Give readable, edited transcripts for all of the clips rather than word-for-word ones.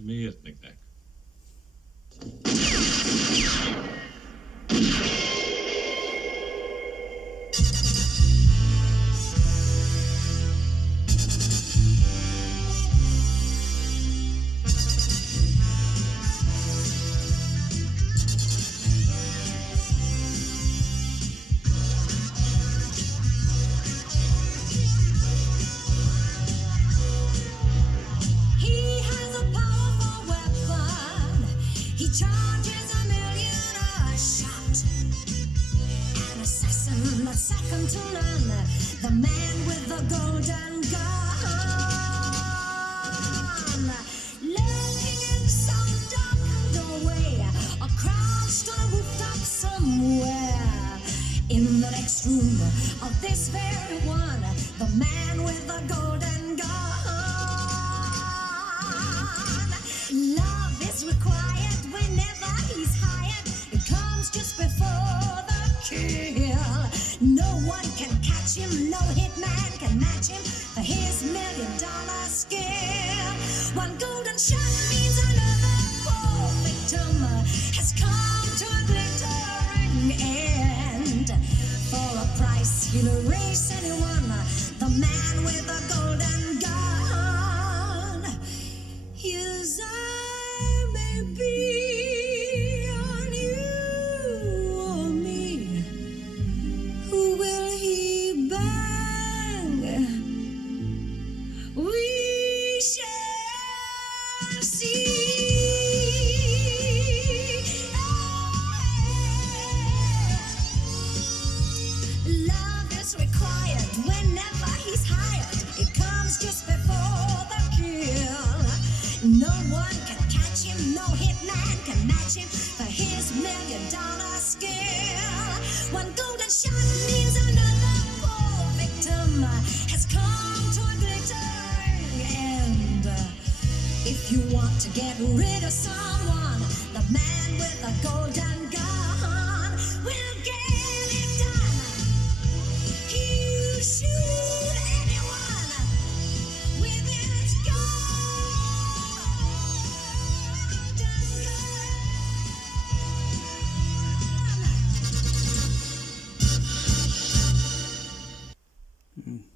смертник.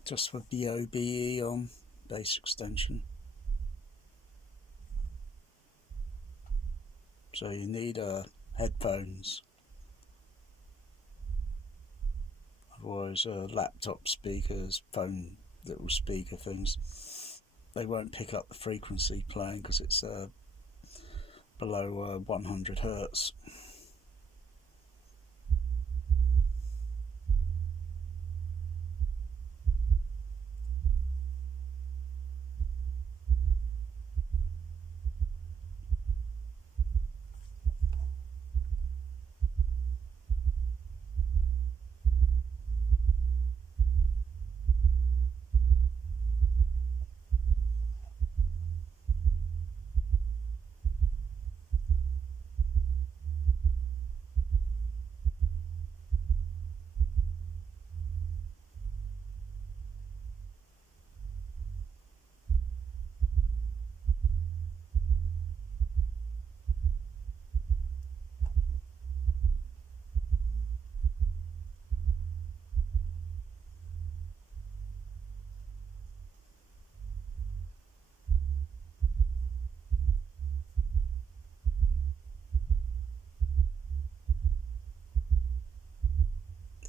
Just with the OBE on bass extension. So you need headphones, otherwise laptop speakers, phone little speaker things, they won't pick up the frequency playing because it's below 100 Hertz.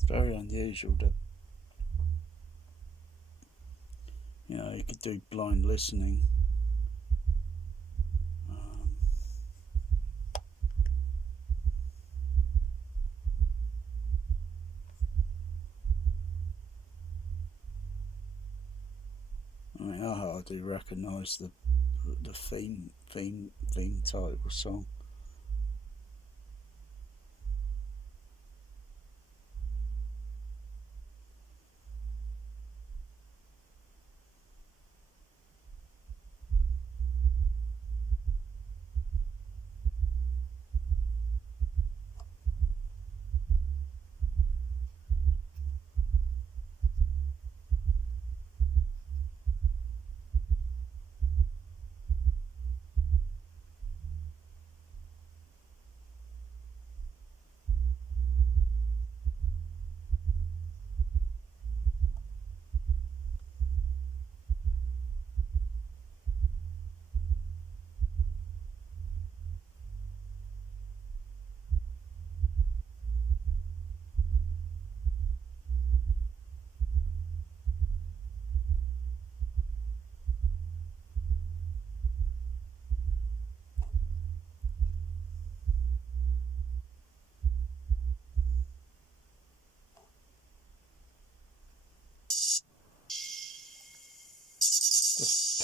Very unusual that, you know, you could do blind listening. I mean, I hardly recognise the theme type of song.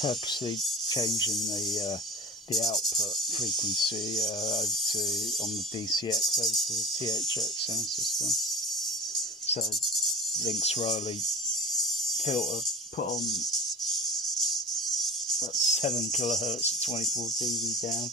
purposely changing the output frequency over to on the DCX over to the THX sound system. So Lynx Riley filter put on about 7 kilohertz at 24 dB down.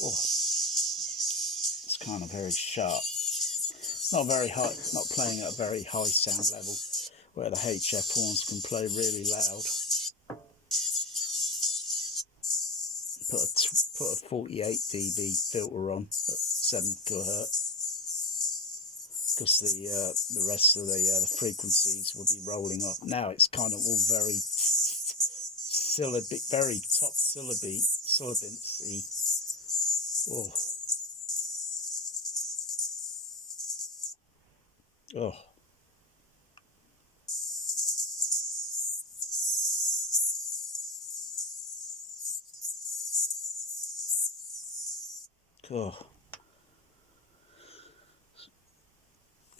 Oh, it's kind of very sharp. It's not very high, not playing at a very high sound level where the HF horns can play really loud. Put a 48 dB filter on at 7 kilohertz because the rest of the frequencies will be rolling up. Now it's kind of all very very top syllabancy. Oh. Oh. Oh.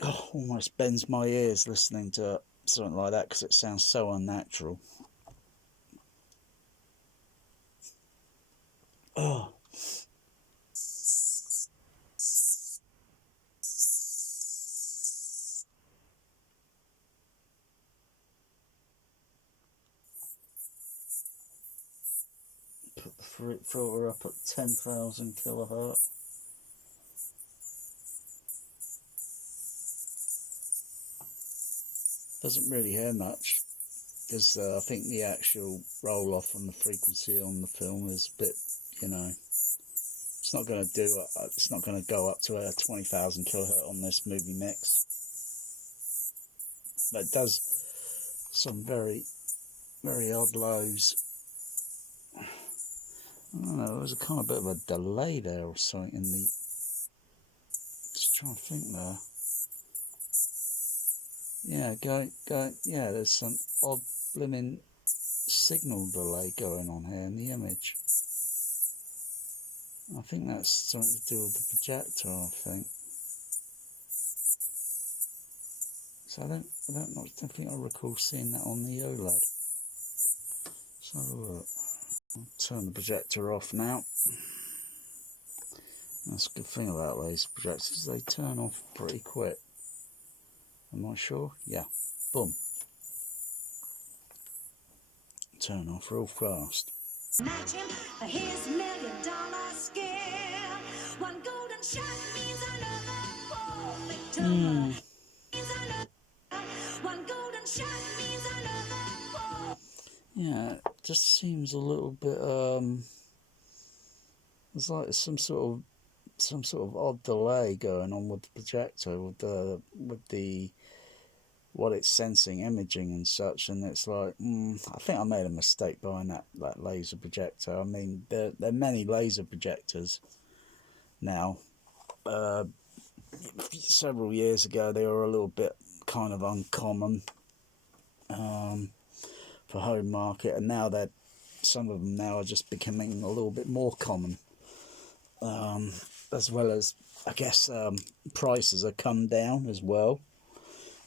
Oh, almost bends my ears listening to something like that because it sounds so unnatural. Oh. Put the filter up at 10,000 kilohertz. Doesn't really hear much because I think the actual roll off on the frequency on the film is a bit, you know, it's not going to do. It's not going to go up to a 20,000 kilohertz on this movie mix. But it does some very, very odd lows. I don't know. There was a kind of bit of a delay there or something in the. Just trying to think there. Yeah, yeah, there's some odd blimmin' signal delay going on here in the image. I think that's something to do with the projector, I think. So I don't think I recall seeing that on the OLED. Let's have a look. I'll turn the projector off now. That's a good thing about laser projectors, they turn off pretty quick. Am I sure? Yeah. Boom. Turn off real fast. Match him for his $1 million scale. One golden shot means another victim. One golden shot means another. Yeah, it just seems a little bit there's like some sort of odd delay going on with the projector with the what it's sensing, imaging and such, and it's like, I think I made a mistake buying that laser projector. I mean, there are many laser projectors now. Several years ago, they were a little bit kind of uncommon for home market, and now some of them now are just becoming a little bit more common. As well as, I guess, prices have come down as well,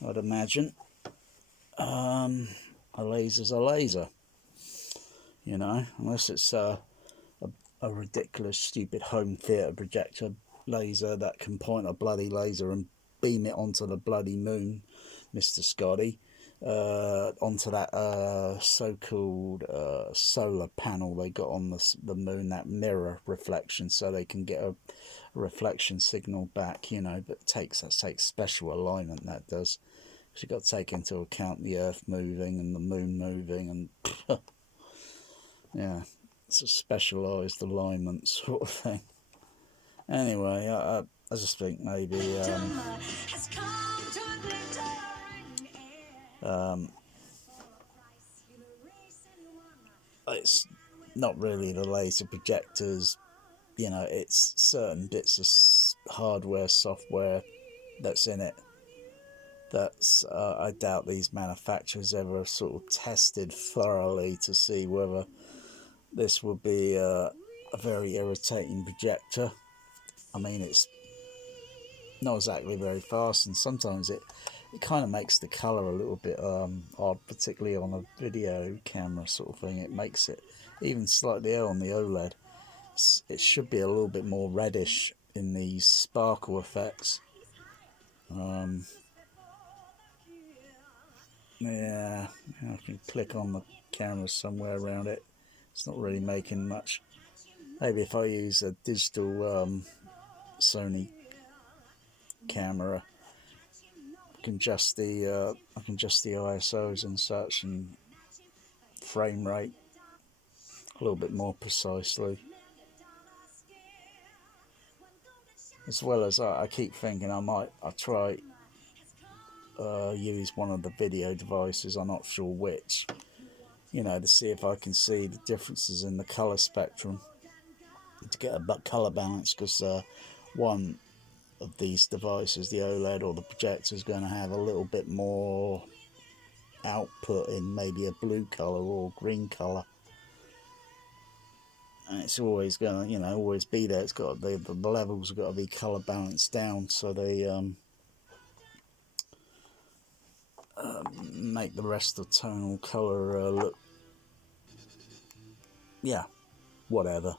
I'd imagine. A laser's a laser, you know, unless it's a ridiculous, stupid home theatre projector laser that can point a bloody laser and beam it onto the bloody moon, Mr. Scotty, onto that so-called solar panel they got on the moon, that mirror reflection, so they can get a reflection signal back, you know. But that takes special alignment, that does. You've got to take into account the Earth moving and the Moon moving, and yeah, it's a specialised alignment sort of thing. Anyway, I just think maybe it's not really the laser projectors, you know, it's certain bits of hardware, software that's in it. That's I doubt these manufacturers ever sort of tested thoroughly to see whether this would be a very irritating projector. I mean, it's not exactly very fast, and sometimes it kind of makes the colour a little bit odd, particularly on a video camera sort of thing. It makes it even slightly on the OLED. It should be a little bit more reddish in these sparkle effects. Yeah, I can click on the camera somewhere around it. It's not really making much. Maybe if I use a digital Sony camera, I can adjust the ISOs and such, and frame rate a little bit more precisely. As well as I keep thinking I'll try use one of the video devices, I'm not sure which, to see if I can see the differences in the colour spectrum to get a colour balance, because one of these devices, the OLED or the projector, is going to have a little bit more output in maybe a blue colour or green colour, and it's always going to always be there. It's got the levels have got to be colour balanced down, so they make the rest of the tonal colour look, yeah, whatever.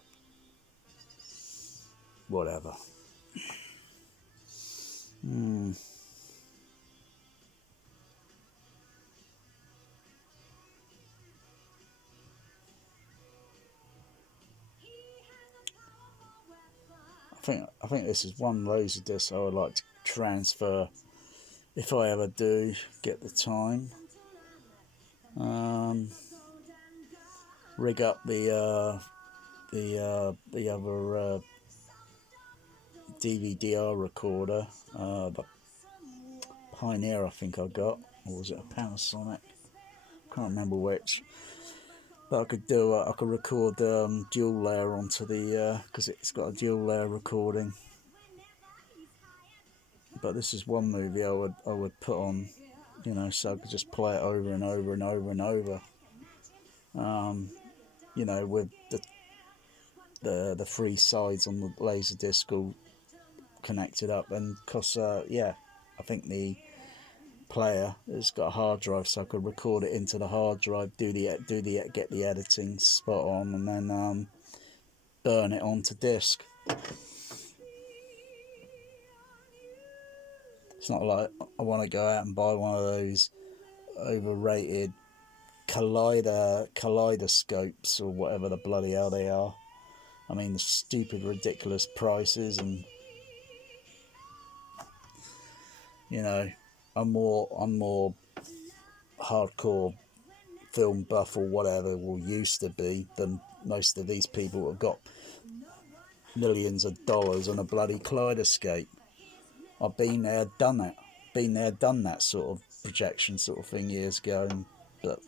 I think this is one LaserDisc I would like to transfer if I ever do get the time. Rig up the other DVD-R recorder, the Pioneer I think I got, or was it a Panasonic? Can't remember which. But I could record dual layer onto the, because it's got a dual layer recording. But this is one movie I would put on, so I could just play it over and over and over and over. With the three sides on the LaserDisc all connected up, and because I think the player has got a hard drive, so I could record it into the hard drive, get the editing spot on, and then burn it onto disc. It's not like I want to go out and buy one of those overrated kaleidoscopes or whatever the bloody hell they are. I mean, the stupid, ridiculous prices, and I'm more hardcore film buff or whatever, will used to be, than most of these people have got millions of dollars on a bloody kaleidoscope. I've been there, done that sort of projection sort of thing years ago, but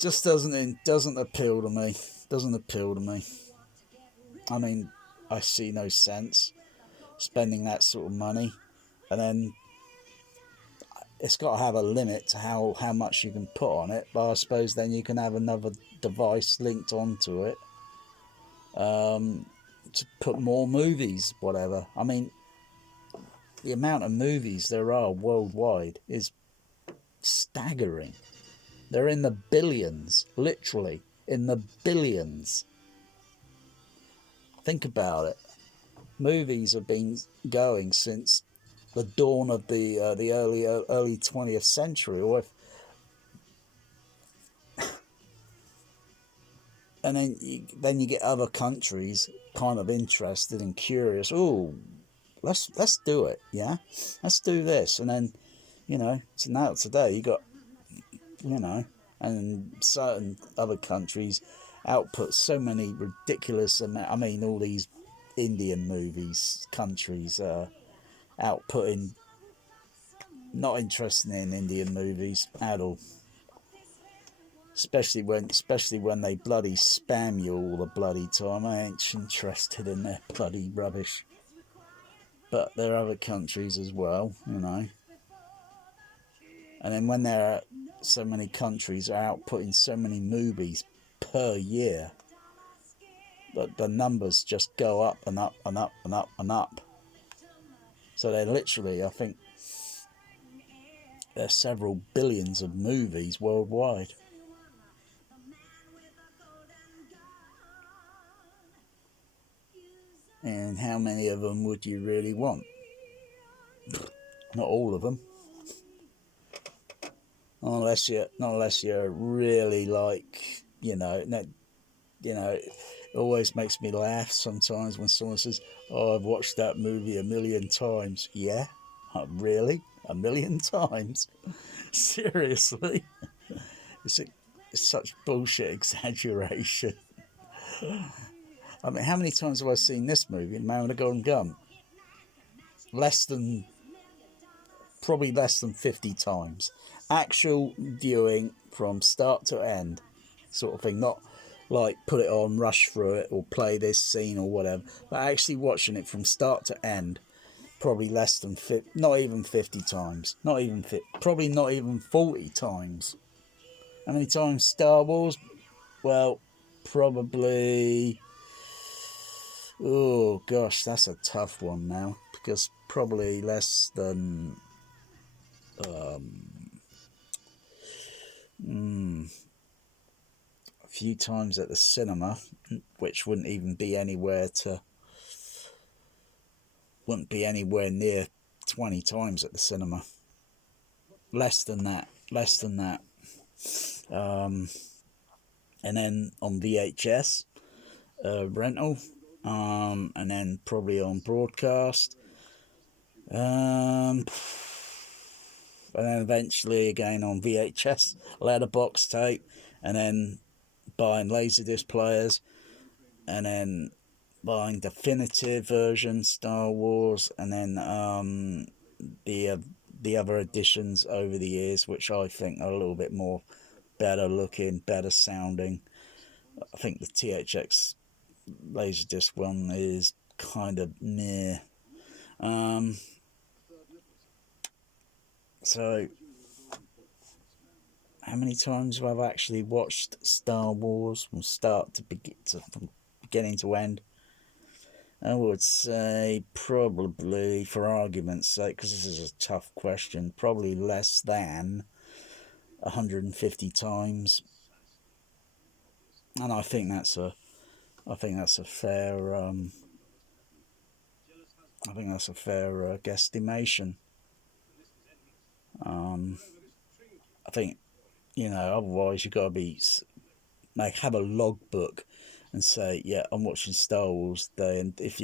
just doesn't appeal to me. I mean, I see no sense spending that sort of money, and then it's got to have a limit to how much you can put on it. But I suppose then you can have another device linked onto it to put more movies, whatever. I mean, the amount of movies there are worldwide is staggering. They're in the billions, literally in the billions. Think about it. Movies have been going since the dawn of the early 20th century, or and then you get other countries kind of interested and curious. Oh, let's do it, yeah, let's do this, and then so now today you got and certain other countries output so many ridiculous amount. I mean, all these Indian countries outputting, not interested in Indian movies at all, especially when they bloody spam you all the bloody time. I ain't interested in their bloody rubbish. But there are other countries as well, and then when there are so many countries are outputting so many movies per year, but the numbers just go up and up and up and up and up. So they're literally, I think, there's several billions of movies worldwide. And how many of them would you really want? Not all of them. Not unless you're really like, it always makes me laugh sometimes when someone says, "Oh, I've watched that movie 1,000,000 times." Yeah, really, 1,000,000 times? Seriously? It's such bullshit exaggeration. I mean, how many times have I seen this movie, Man with a Golden Gun? Probably less than 50 times. Actual viewing from start to end, sort of thing. Not like put it on, rush through it, or play this scene or whatever, but actually watching it from start to end, probably less than not even 50 times. Probably not even 40 times. How many times Star Wars? Well, probably... Oh, gosh, that's a tough one now. Because probably less than... a few times at the cinema, which wouldn't be anywhere near 20 times at the cinema. Less than that. And then on VHS rental, and then probably on broadcast, and then eventually again on VHS, letterbox tape, and then buying LaserDisc players, and then buying definitive version Star Wars, and then the other editions over the years, which I think are a little bit more better looking, better sounding. I think the THX LaserDisc one is kind of meh. So, how many times have I actually watched Star Wars from from beginning to end? I would say probably, for argument's sake, because this is a tough question, probably less than 150 times. And I think that's a fair guesstimation. I think, otherwise you've got to be have a logbook and say, yeah, I'm watching Star Wars today. And if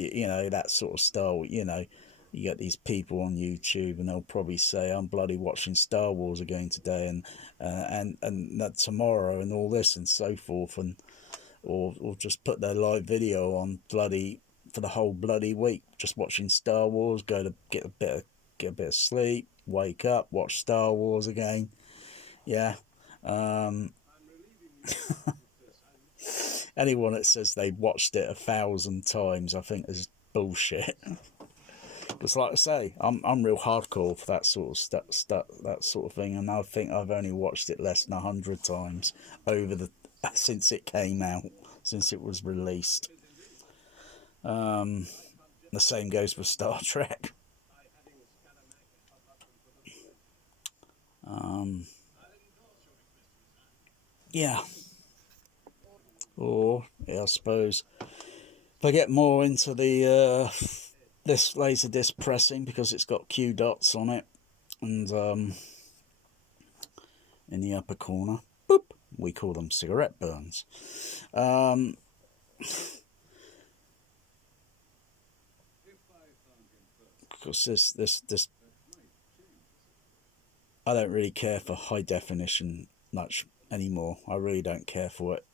that sort of Star Wars, you get these people on YouTube and they'll probably say, I'm bloody watching Star Wars again today, and that tomorrow, and all this and so forth, and or just put their live video on bloody for the whole bloody week, just watching Star Wars, go to get a bit of sleep, wake up, watch Star Wars again. Yeah. Anyone that says they watched it 1,000 times, I think, is bullshit. Because, like I say, I'm real hardcore for that sort of that sort of thing, and I think I've only watched it less than 100 times since it came out, since it was released. The same goes with Star Trek. Yeah. Or, yeah, I suppose if I get more into the this LaserDisc pressing, because it's got Q dots on it, and in the upper corner, boop, we call them cigarette burns. Because this I don't really care for high definition much anymore. I really don't care for it.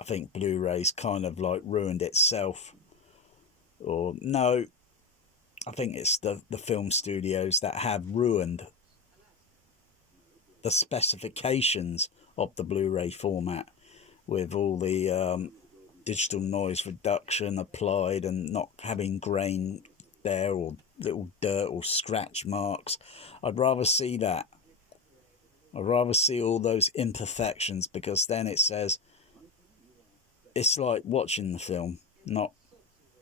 I think Blu-ray's kind of like ruined itself. Or no, I think it's the film studios that have ruined the specifications of the Blu-ray format, with all the digital noise reduction applied and not having grain there or little dirt or scratch marks. I'd rather see that. I'd rather see all those imperfections, because then it says it's like watching the film, not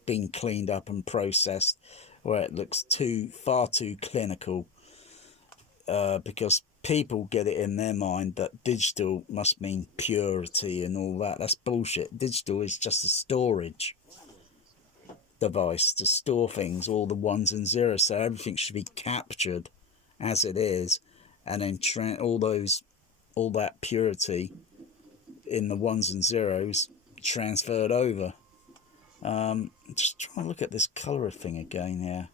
been cleaned up and processed, where it looks far too clinical, because people get it in their mind that digital must mean purity and all that. That's bullshit. Digital is just a storage device to store things, all the ones and zeros, so everything should be captured as it is, and then all that purity in the ones and zeros transferred over. Just trying to look at this color thing again here.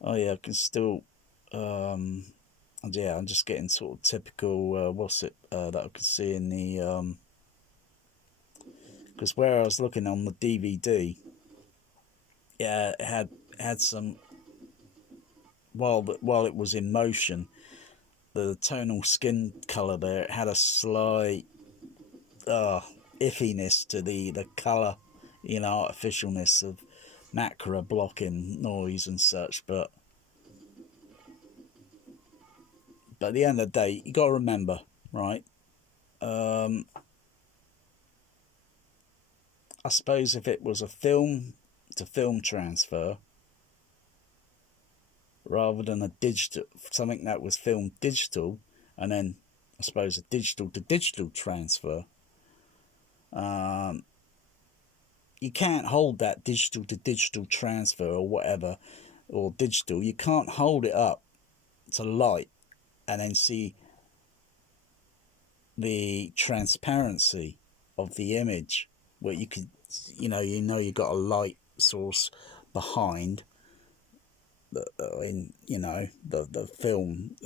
Oh yeah, I can still yeah, I'm just getting sort of typical that I could see in the because where I was looking on the DVD, yeah, it had some, while it was in motion, the tonal skin color there, it had a slight iffiness to the color, artificialness of macro blocking noise and such. But at the end of the day, you got to remember, right? I suppose if it was a film to film transfer rather than a digital, something that was filmed digital, and then I suppose a digital to digital transfer, you can't hold that digital to digital transfer or whatever, or digital, you can't hold it up to light and then see the transparency of the image, where you could, you got a light source behind the film,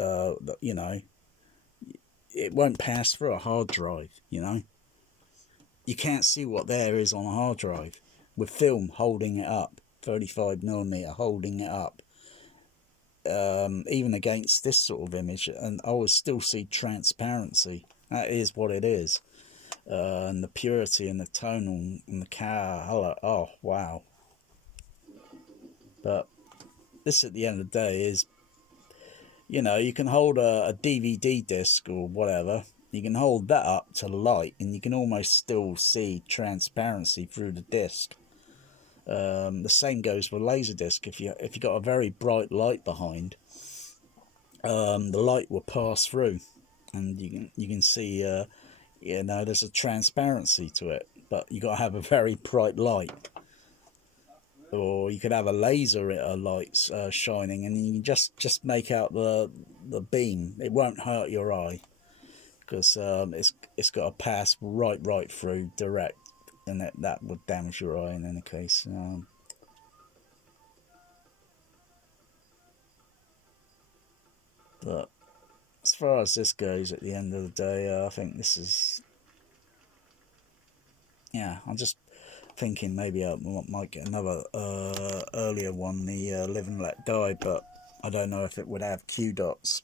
it won't pass through a hard drive. You can't see what there is on a hard drive. With film holding it up, 35mm holding it up, even against this sort of image, and I would still see transparency. That is what it is. And the purity and the tonal and the colour, oh wow. But this, at the end of the day, is, you can hold a DVD disc or whatever, you can hold that up to light and you can almost still see transparency through the disc. The same goes with LaserDisc. If you got a very bright light behind, the light will pass through, and you can see, there's a transparency to it. But you got to have a very bright light, or you could have a laser lights shining, and you can just make out the beam. It won't hurt your eye, because it's got to pass right through direct, and that would damage your eye in any case. But as far as this goes, at the end of the day, I think this is, I'm just thinking maybe I might get another earlier one, the Live and Let Die, but I don't know if it would have Q dots.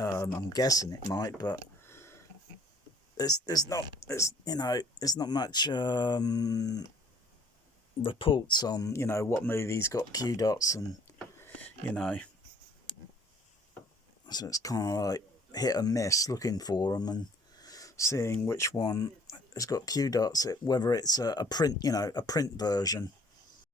I'm guessing it might, but there's not much reports on what movies got Q dots, and so it's kind of like hit and miss looking for them and seeing which one has got Q dots. Whether it's a print, a print version,